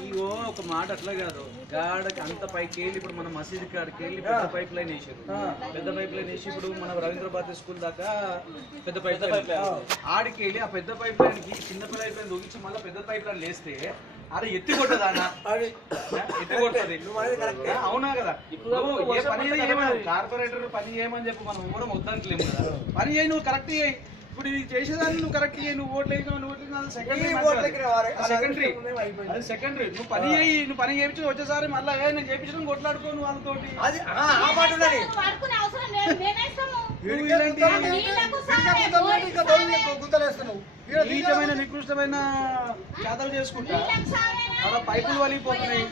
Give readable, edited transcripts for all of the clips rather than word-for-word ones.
ఇగో ఒక మాట అట్లా కాదు, గాడకి అంత పైకి వెళ్ళి ఇప్పుడు మన మసీదు కాడికి వెళ్ళి పెద్ద పైప్ లైన్ వేసారు. పెద్ద పైప్ లైన్ వేసి ఇప్పుడు మన రవీంద్రబాద్ స్కూల్ దాకా పెద్ద పైప్ లైన్ ఆడికి వెళ్ళి ఆ పెద్ద పైప్ లైన్ కి చిన్న పైప్ లైన్ దొంగించి మళ్ళీ పెద్ద పైప్ లైన్ వేస్తే అది ఎత్తి కొట్టదా ఎత్తి కొట్టది. అవునా కదా? ఇప్పుడు ఏ పని చేయమని కార్పొరేటర్ పని చేయమని చెప్పి మనం కూడా వద్దట్లేము కదా. పని చేయి, నువ్వు కరెక్ట్ చేయి. ఇప్పుడు ఇది చేసేదాన్ని నువ్వు కరెక్ట్ చేయి. నువ్వు ఓట్లు వేసినావు, నువ్వు సెకండరీ. అది సెకండరీ. నువ్వు పని చేయి, నువ్వు పని చేయించి వచ్చేసారి మళ్ళీ నేను చేయించడం కొట్లాడుకో నువ్వు వాళ్ళతోటి. నీచమైన నికృష్టమైన జాతలు చేసుకుంటా అలా పైపులు వలిగిపోతున్నాయి.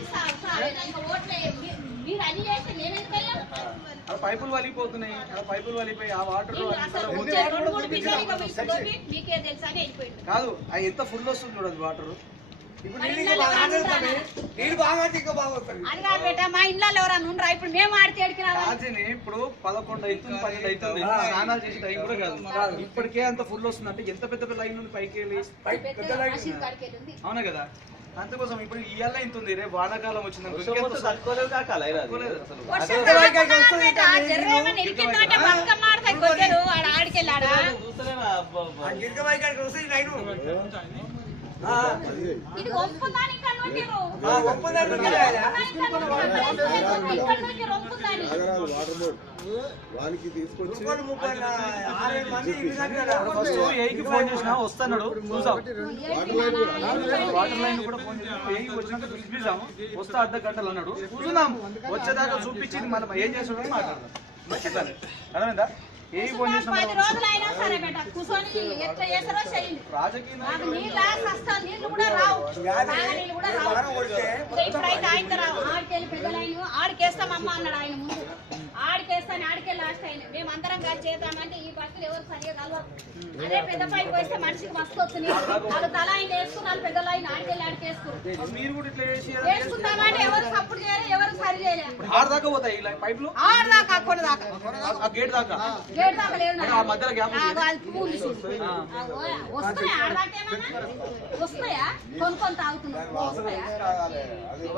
అలా పైపులు వలిగిపోతున్నాయి. అలా పైపులు వలిగిపోయి ఆ వాటర్ కాదు, అది ఎంత ఫుల్ వస్తుంది చూడదు వాటర్. ఇప్పుడు 11 అవుతుంది, 12 అవుతుంది. స్నానాలు చేసే టైం కూడా కాదు. ఇప్పటికే అంత ఫుల్ వస్తుంది అంటే ఎంత పెద్ద లైన్ నుండి పైకి వెళ్ళి. అవునా కదా? అందుకోసం ఇప్పుడు ఇవాళ ఇంత ఉంది, రేపు వానాకాలం వచ్చింది వానికి తీసుకొచ్చి ఫోన్ చేసినా వస్తున్నాడు, చూసాం. వాటర్ లైన్ కూడా ఫోన్ చేసి వచ్చినాక పిలిపిస్తాము, వస్తా అర్ధ గంటలు అన్నాడు. చూద్దాం, వచ్చేదాకా చూపించి మనం ఏం చేస్తున్నాడో మాట్లాడదాం. అర్థమైందా? ఏ ఫోన్ చేసినా ఆడికేస్తామమ్మా అన్నాడు ఆయన ముందు. ఆడికేస్తాను, ఆడికే లాస్ట్ అయిన మేమందరం కలిసి చేద్దామంటే ఈ బస్సులు ఎవరు సరిగా కలవరు. అదే పెద్ద పైకి వస్తే మనిషికి మస్తు వస్తుంది. వాళ్ళు తల ఆయన వేసుకున్నారు, పెద్ద లైన్ ఆడికెళ్ళి వేసుకుందామంటే ఎవరు సపోర్ట్ చేయరు, ఎవరు సరి చేయలేరు. ఆడదాకా పోతాయి పైపులు, ఆడదాకా అక్కడ దాకా గేట్ దాకా లేదు. వస్తాయా కొనుక్కొని తాగుతున్నాం.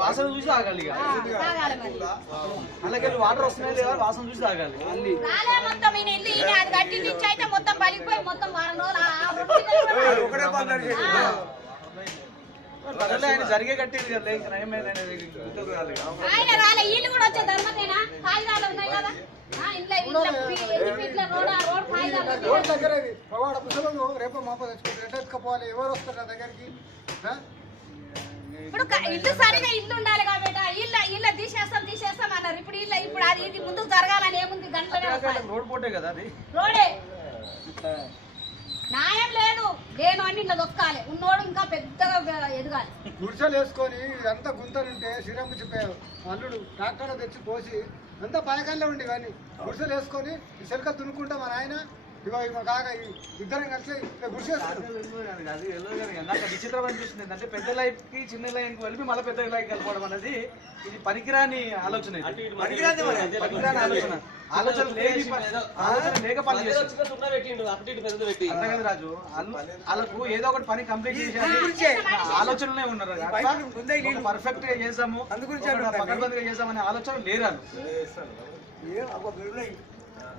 వాసన చూసి తాగాలి. అలాగే వాటర్ వస్తున్నాయి లేదా వాసన చూసి తాగాలి. మొత్తం ఇల్లు అది కట్టి నుంచి అయితే మొత్తం పలిగిపోయి మొత్తం వారం రోజులు ఆయన జరిగే కట్టేది కదా. ఆయన రాలే, ఇల్లు కూడా వచ్చే ధర్మతేనా? కాగితాలు ఉన్నాయి కదా ఇప్పుడు ఇల్లు సరిగా ఇల్లు ఉండాలి కాబట్టి ఇల్లు తీసేస్తాం అన్నారు. ఇప్పుడు ఇప్పుడు అది ఇది ముందుకు జరగాలని ఏముంది? గంటలోనే రోడ్ పోటే కదా, అది రోడే. న్యాయం లేదు, లేను అని ఇట్లా దొక్కాలి. ఉన్నోడు ఇంకా పెద్దగా ఎదగాలి. గుడిసెలు వేసుకొని ఎంత గుంతలుంటే శ్రీరాము చెప్పారు అల్లుడు ట్రాక్టర్ తెచ్చి పోసి ఎంత పలకల్లో ఉండి కానీ గుడిసెలు వేసుకొని చెలకలు తునుక్కుంటా మా నాయన ఇగో కాక ఇద్దరం కలిసి గుడిసేస్తారు. నాకు విచిత్రం అనిపిస్తుంది ఏంటంటే పెద్ద లైఫ్ కి చిన్న లైన్ కి వెళ్ళి మళ్ళీ పెద్ద లైఫ్ కలుపుకోవడం అనేది ఇది పనికిరాని ఆలోచన. ఆలోచన లేక పని చేస్తుంది రాజు. వాళ్ళకు ఏదో ఒకటి పని కంప్లీట్ చేసే ఆలోచనలే ఉన్నారు. పర్ఫెక్ట్ గా చేసాము, పకడ్బందీగా చేసామనే ఆలోచన లేరు.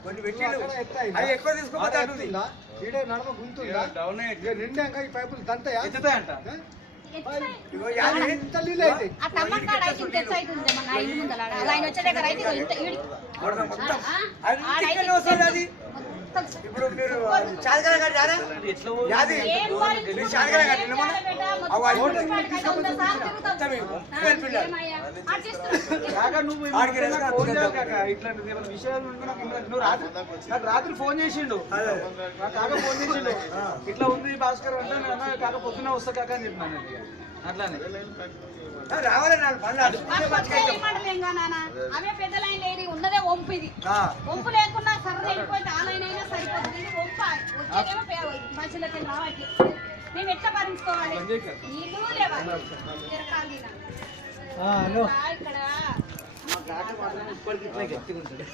కొన్ని పెట్టిండు అది ఎక్కువ తీసుకోపోతే నడమ గుంతుందా నిండాక ఈ పైపులు దంతాయా ఎత్తుతాయంట. ఇంత నీళ్ళు అయితే ఇప్పుడు మీరు రాత్రి ఫోన్ చేసిండు, కాక ఫోన్ చేసిండు, ఇట్లా ఉంది భాస్కర్ అంటే కాక పొద్దున వస్తా కాక అని చెప్పినాను. అట్లానే రావాలి అవే పెద్ద లైన్ లేదు, ఉన్నదే వంపు. ఇది వంపు లేకుండా సర్ర వెళ్ళిపోతే ఆ లైన్ అయినా సరిపోతుంది. వంపు వచ్చేదేమో మనుషులకి రావట్లేదు. మేము ఎట్లా భరించుకోవాలి? నీళ్ళు లేవాలి. ఇక్కడ మా కాక మాత్రం ఇప్పటికి ఇట్లా గట్టిగా ఉంటుంది